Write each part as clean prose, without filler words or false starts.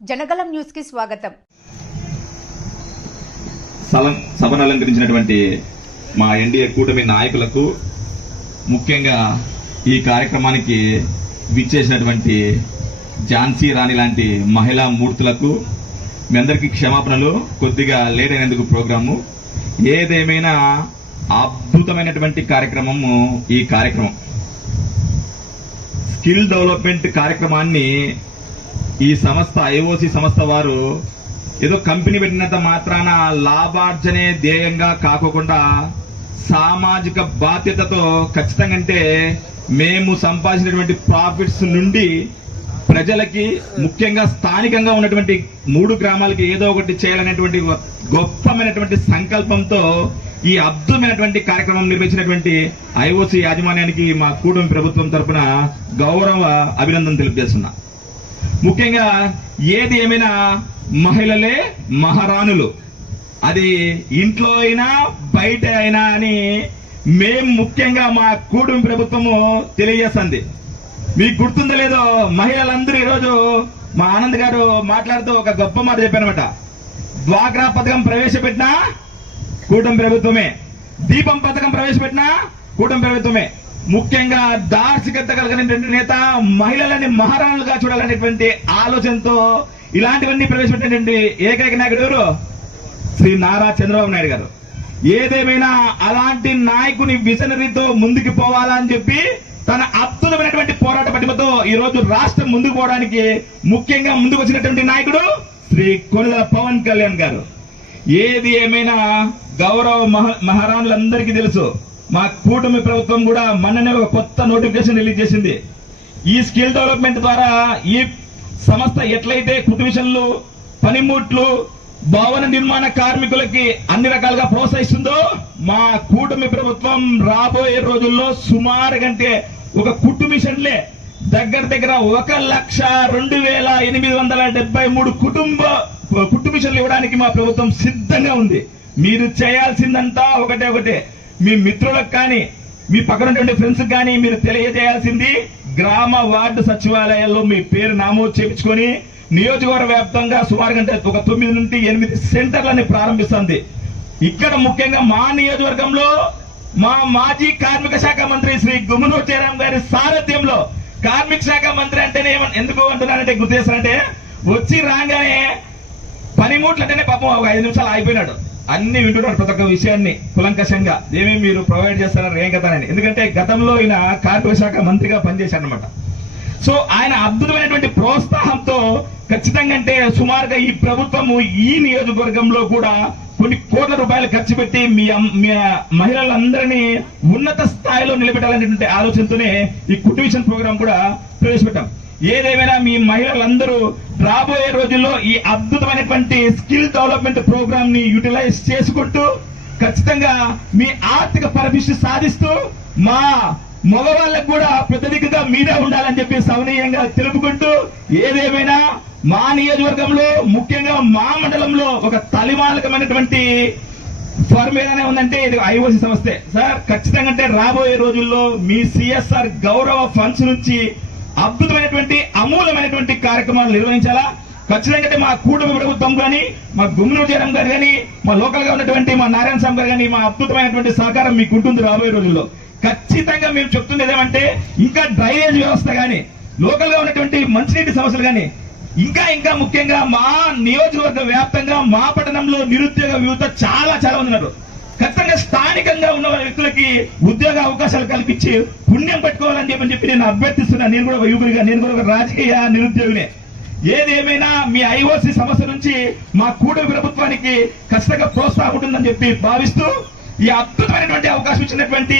Janagalam news కి స్వాగతం. సభను అలంకరించినటువంటి మా ఎన్డీఏ కూటమి నాయకులకు, ముఖ్యంగా ఈ కార్యక్రమానికి విచ్చేసినటువంటి ఝాన్సీ రాణి లాంటి మహిళా మూర్తులకు మీ అందరికీ క్షమాపణలు. కొద్దిగా లేట్ అయినందుకు ప్రోగ్రాము. ఏదేమైనా అద్భుతమైనటువంటి కార్యక్రమము ఈ కార్యక్రమం. స్కిల్ డెవలప్మెంట్ కార్యక్రమాన్ని ఈ సంస్థ ఐఓసి సంస్థ వారు ఏదో కంపెనీ పెట్టినంత మాత్రాన లాభార్జనే ధ్యేయంగా కాకుండా సామాజిక బాధ్యతతో ఖచ్చితంగా అంటే మేము సంపాదించినటువంటి ప్రాఫిట్స్ నుండి ప్రజలకి, ముఖ్యంగా స్థానికంగా ఉన్నటువంటి 3 గ్రామాలకి ఏదో ఒకటి చేయాలనేటువంటి గొప్పమైనటువంటి సంకల్పంతో ఈ అద్భుతమైనటువంటి కార్యక్రమం నిర్వహించినటువంటి ఐఓసి యాజమాన్యానికి మా కూటమి ప్రభుత్వం తరఫున గౌరవ అభినందన తెలియజేస్తున్నా. ముఖ్యంగా ఏది ఏమైనా మహిళలే మహారాణులు, అది ఇంట్లో అయినా బయట అయినా అని మేము ముఖ్యంగా మా కూటమి ప్రభుత్వము తెలియజేస్తుంది. మీకు గుర్తుందో లేదో, మహిళలందరూ ఈరోజు మా ఆనంద్ గారు మాట్లాడుతూ ఒక గొప్ప మాట చెప్పారనమాట. డ్వాక్రా పథకం ప్రవేశపెట్టినా కూటమి ప్రభుత్వమే, దీపం పథకం ప్రవేశపెట్టినా కూటమి ప్రభుత్వమే. ముఖ్యంగా దార్శికత కలిగినటువంటి నేత మహిళలని మహారాణులుగా చూడాలనేటువంటి ఆలోచనతో ఇలాంటివన్నీ ప్రవేశపెట్టినటువంటి ఏకైక నాయకుడు ఎవరు? శ్రీ నారా చంద్రబాబు నాయుడు గారు. ఏదేమైనా అలాంటి నాయకుని విజనరీతో ముందుకు పోవాలని చెప్పి తన అద్భుతమైనటువంటి పోరాట పటిమతో ఈ రోజు రాష్ట్రం ముందుకు పోవడానికి ముఖ్యంగా ముందుకు వచ్చినటువంటి నాయకుడు శ్రీ కొణిదెల పవన్ కళ్యాణ్ గారు. ఏది ఏమైనా గౌరవ మహారాణులందరికీ తెలుసు, మా కూటమి ప్రభుత్వం కూడా మొన్ననే ఒక కొత్త నోటిఫికేషన్ రిలీజ్ చేసింది. ఈ స్కిల్ డెవలప్మెంట్ ద్వారా ఈ సంస్థ ఎట్లయితే కుట్టు మిషన్లు, పనిముట్లు, భవన నిర్మాణ కార్మికులకి అన్ని రకాలుగా ప్రోత్సహిస్తుందో, మా కూటమి ప్రభుత్వం రాబోయే రోజుల్లో సుమారు కంటే ఒక కుట్టు మిషన్లే దగ్గర 1,02,873 కుట్టు మిషన్లు ఇవ్వడానికి మా ప్రభుత్వం సిద్ధంగా ఉంది. మీరు చేయాల్సిందంతా ఒకటే, మీ మిత్రులకు కానీ మీ పక్కన ఫ్రెండ్స్ కానీ మీరు తెలియజేయాల్సింది, గ్రామ వార్డు సచివాలయాల్లో మీ పేరు నమోదు చేయించుకొని నియోజకవర్గ వ్యాప్తంగా సుమారు గంట ఒక 9 నుండి 8 సెంటర్లని ప్రారంభిస్తుంది. ఇక్కడ ముఖ్యంగా మా నియోజకవర్గంలో మా మాజీ కార్మిక శాఖ మంత్రి శ్రీ గుమ్మనూరు జయరాం గారి సారథ్యంలో, కార్మిక శాఖ మంత్రి అంటేనే ఎందుకు అంటున్నానంటే గుర్తు చేస్తానంటే, వచ్చి రాగానే పనిముట్లు అంటేనే పాపం ఒక 5 నిమిషాలు ఆగిపోయినాడు. అన్ని వింటున్నాడు, ప్రతి ఒక్క విషయాన్ని కులంకషంగా ఏమేమి మీరు ప్రొవైడ్ చేస్తారని ఏం కథనని. ఎందుకంటే గతంలో ఈయన కార్మిక శాఖ మంత్రిగా పనిచేశారనమాట. సో ఆయన అద్భుతమైనటువంటి ప్రోత్సాహంతో ఖచ్చితంగా అంటే సుమారుగా ఈ ప్రభుత్వము ఈ నియోజకవర్గంలో కూడా కొన్ని కోట్ల రూపాయలు ఖర్చు పెట్టి మీ మహిళలందరినీ ఉన్నత స్థాయిలో నిలబెట్టాలనేటువంటి ఆలోచనతోనే ఈ కుట్టు మిషన్ ప్రోగ్రాం కూడా ప్రవేశపెట్టాం. ఏదేమైనా మీ మహిళలందరూ రాబోయే రోజుల్లో ఈ అద్భుతమైనటువంటి స్కిల్ డెవలప్మెంట్ ప్రోగ్రామ్ ని యూటిలైజ్ చేసుకుంటూ ఖచ్చితంగా మీ ఆర్థిక పరిపుష్టి సాధిస్తూ మా మగవాళ్ళకు కూడా ప్రతినిధిగా మీరే ఉండాలని చెప్పి సవనీయంగా తెలుపుకుంటూ, ఏదేమైనా మా నియోజకవర్గంలో ముఖ్యంగా మా మండలంలో ఒక తలిమాలకమైనటువంటి ఫర్మ్ ఏదైనా ఉందంటే ఇది ఐఓసి సంస్థే సార్. ఖచ్చితంగా అంటే రాబోయే రోజుల్లో మీ సిఎస్ఆర్ గౌరవ ఫండ్స్ నుంచి అద్భుతమైనటువంటి అమూలమైనటువంటి కార్యక్రమాలు నిర్వహించాలా. ఖచ్చితంగా మా కూటమి ప్రభుత్వం కానీ, మా గుమ్మనూరు జయరాం గారు కానీ, మా లోకల్ గా ఉన్నటువంటి మా నారాయణ స్వామి గారు కానీ మా అద్భుతమైనటువంటి సహకారం మీకు ఉంటుంది రాబోయే రోజుల్లో. ఖచ్చితంగా మేము చెప్తుంది ఏదేమంటే, ఇంకా డ్రైనేజ్ వ్యవస్థ కానీ, లోకల్ గా ఉన్నటువంటి మంచినీటి సమస్యలు కానీ, ఇంకా ముఖ్యంగా మా నియోజకవర్గ వ్యాప్తంగా మా పట్టణంలో నిరుద్యోగ యువత చాలా ఉన్నారు. ఖచ్చితంగా స్థానికంగా ఉన్న వ్యక్తులకి ఉద్యోగ అవకాశాలు కల్పించి పుణ్యం పెట్టుకోవాలని చెప్పి నేను అభ్యర్థిస్తున్నా. నేను కూడా ఒక యువకుడిగా, నేను కూడా ఒక రాజకీయ నిరుద్యోగినే. ఏదేమైనా మీ ఐఓసి సమస్య నుంచి మా కూటమి ప్రభుత్వానికి ఖచ్చితంగా ప్రోత్సాహం ఉంటుందని చెప్పి భావిస్తూ, ఈ అద్భుతమైనటువంటి అవకాశం ఇచ్చినటువంటి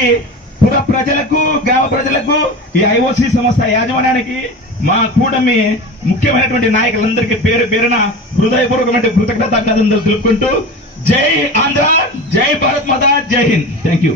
పుర ప్రజలకు, గ్రామ ప్రజలకు, ఈ ఐఓసి సంస్థ యాజమాన్యానికి, మా కూటమి ముఖ్యమైనటువంటి నాయకులందరికీ పేరు పేరున హృదయపూర్వకమైన కృతజ్ఞతాభినందనలు తెలుపుకుంటూ, జై ఆంధ్ర, జై భారత్ మాతా, జై హింద్. Thank you.